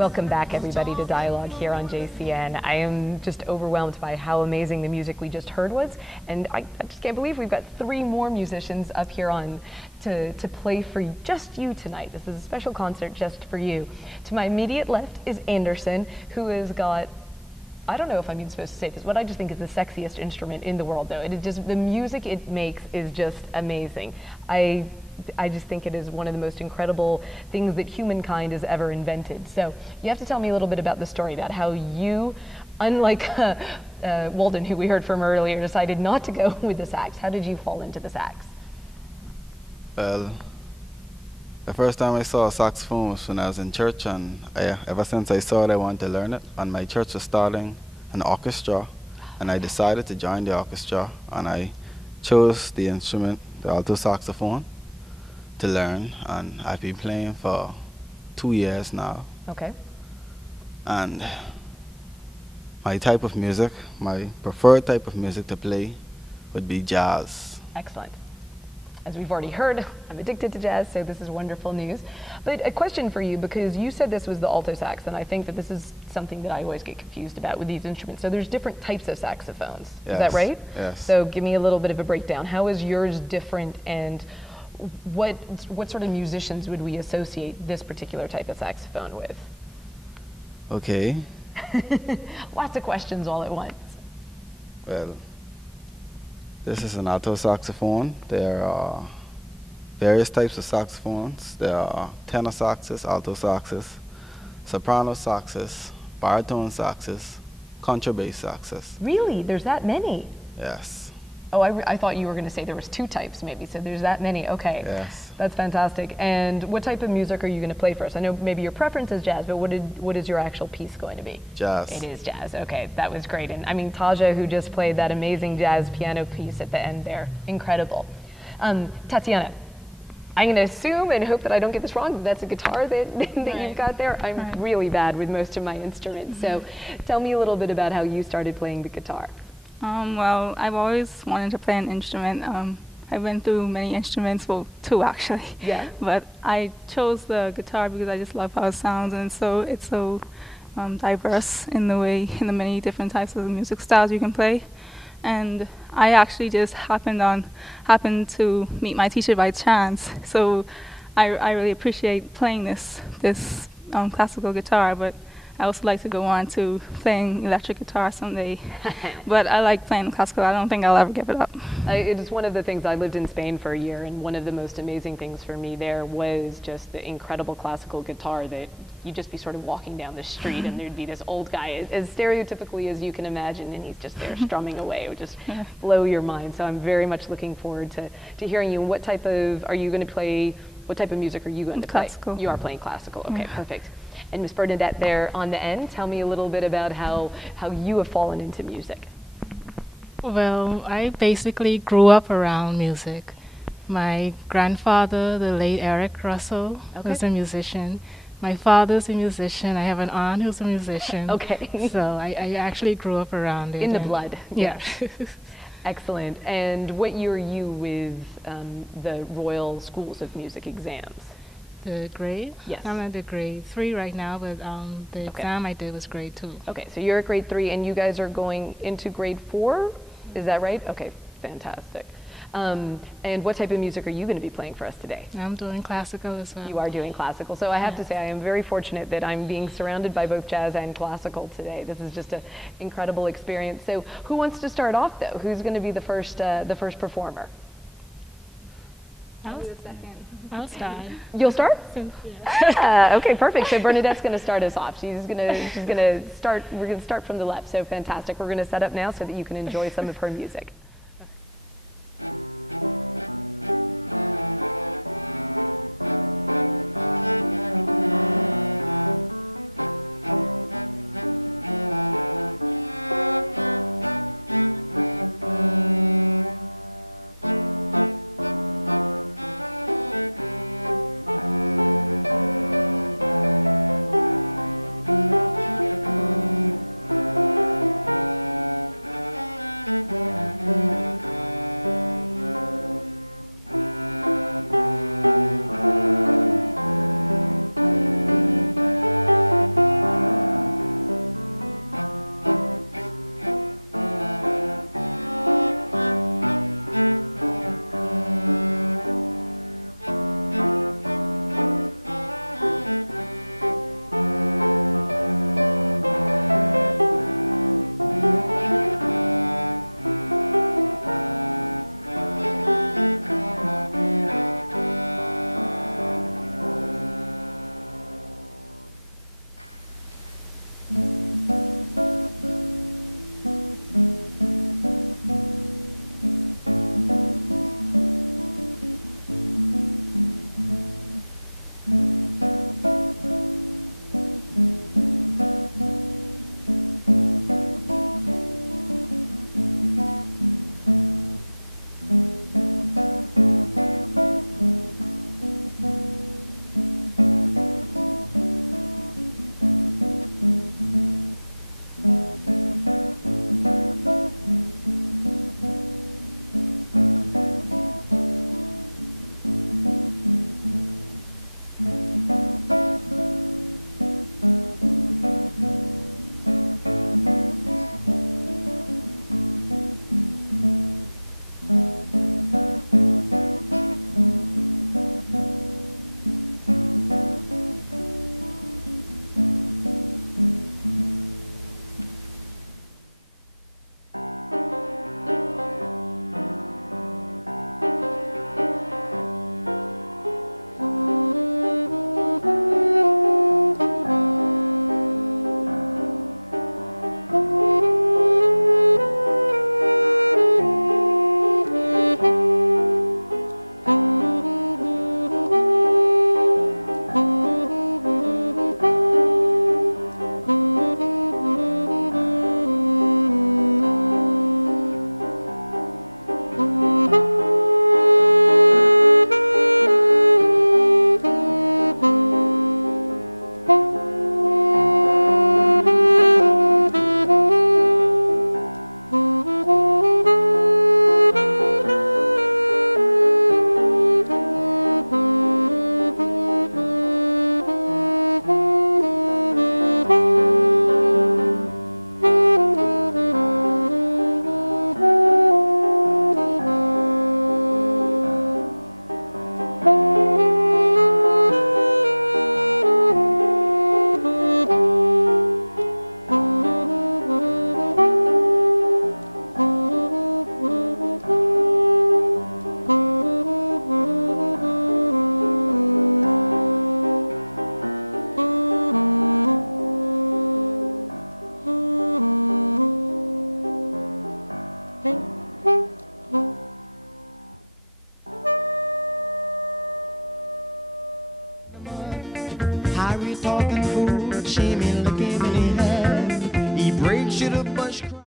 Welcome back, everybody, to Dialogue here on JCN. I am just overwhelmed by how amazing the music we just heard was, and I just can't believe we've got 3 more musicians up here on to play for just you tonight. This is a special concert just for you. To my immediate left is Anderson, who has got, I don't know if I'm even supposed to say this, what I just think is the sexiest instrument in the world, though. It is just, the music it makes is just amazing. I just think it is one of the most incredible things that humankind has ever invented. So you have to tell me a little bit about the story, about how you, unlike Walden, who we heard from earlier, decided not to go with the sax. How did you fall into the sax? Well, the first time I saw a saxophone was when I was in church, and ever since I saw it, I wanted to learn it. And my church was starting an orchestra, and I decided to join the orchestra, and I chose the instrument, the alto saxophone, to learn, and I've been playing for 2 years now. Okay. And my type of music, my preferred type of music to play would be jazz. Excellent. As we've already heard, I'm addicted to jazz, so this is wonderful news. But a question for you, because you said this was the alto sax, and I think that this is something that I always get confused about with these instruments. So there's different types of saxophones, Yes. Is that right? Yes. So give me a little bit of a breakdown. How is yours different, and what sort of musicians would we associate this particular type of saxophone with? Okay. Lots of questions all at once. Well, this is an alto saxophone. There are various types of saxophones. There are tenor saxes, alto saxes, soprano saxes, baritone saxes, contrabass saxes. Really? There's that many? Yes. Oh, I thought you were going to say there was 2 types maybe, so there's that many. Okay. Yes. That's fantastic. And what type of music are you going to play for us? I know maybe your preference is jazz, but what is your actual piece going to be? Jazz. It is jazz. Okay, that was great. And I mean, Taja, who just played that amazing jazz piano piece at the end there, incredible. Tatiana, I'm going to assume and hope that I don't get this wrong, but that's a guitar that, that you've got there. I'm really bad with most of my instruments. So tell me a little bit about how you started playing the guitar. Well, I've always wanted to play an instrument. I've been through many instruments, well, 2 actually. Yeah. But I chose the guitar because I just love how it sounds, and so it's so diverse in the many different types of music styles you can play. And I actually just happened to meet my teacher by chance. So I really appreciate playing this classical guitar, but I also like to go on to playing electric guitar someday. But I like playing classical. I don't think I'll ever give it up. It is one of the things. I lived in Spain for a year, and one of the most amazing things for me there was just the incredible classical guitar that you'd just be sort of walking down the street and there'd be this old guy, as stereotypically as you can imagine, and he's just there strumming away. It would just blow your mind. So I'm very much looking forward to hearing you. And what type of, are you going to play, what type of music are you going to play? Classical. You are playing classical. Okay, perfect. And Miss Bernadette there on the end, tell me a little bit about how you have fallen into music. Well, I basically grew up around music. My grandfather, the late Eric Russell, was a musician. My father's a musician. I have an aunt who's a musician. Okay. So I actually grew up around it. In the blood. Yeah. Excellent. And what year are you with the Royal Schools of Music exams? The grade? Yes. I'm at the grade 3 right now, but the exam I did was grade 2. Okay, so you're at grade 3 and you guys are going into grade 4? Is that right? Okay, fantastic. And what type of music are you going to be playing for us today? I'm doing classical as well. You are doing classical. So I have to say I am very fortunate that I'm being surrounded by both jazz and classical today. This is just an incredible experience. So who wants to start off though? Who's going to be the first performer? I'll start. You'll start? Yeah. Okay, perfect. So Bernadette's going to start us off. She's going to start. We're going to start from the left. So fantastic. We're going to set up now so that you can enjoy some of her music. we talking food, she me look him in the hand. He breaks you the bush.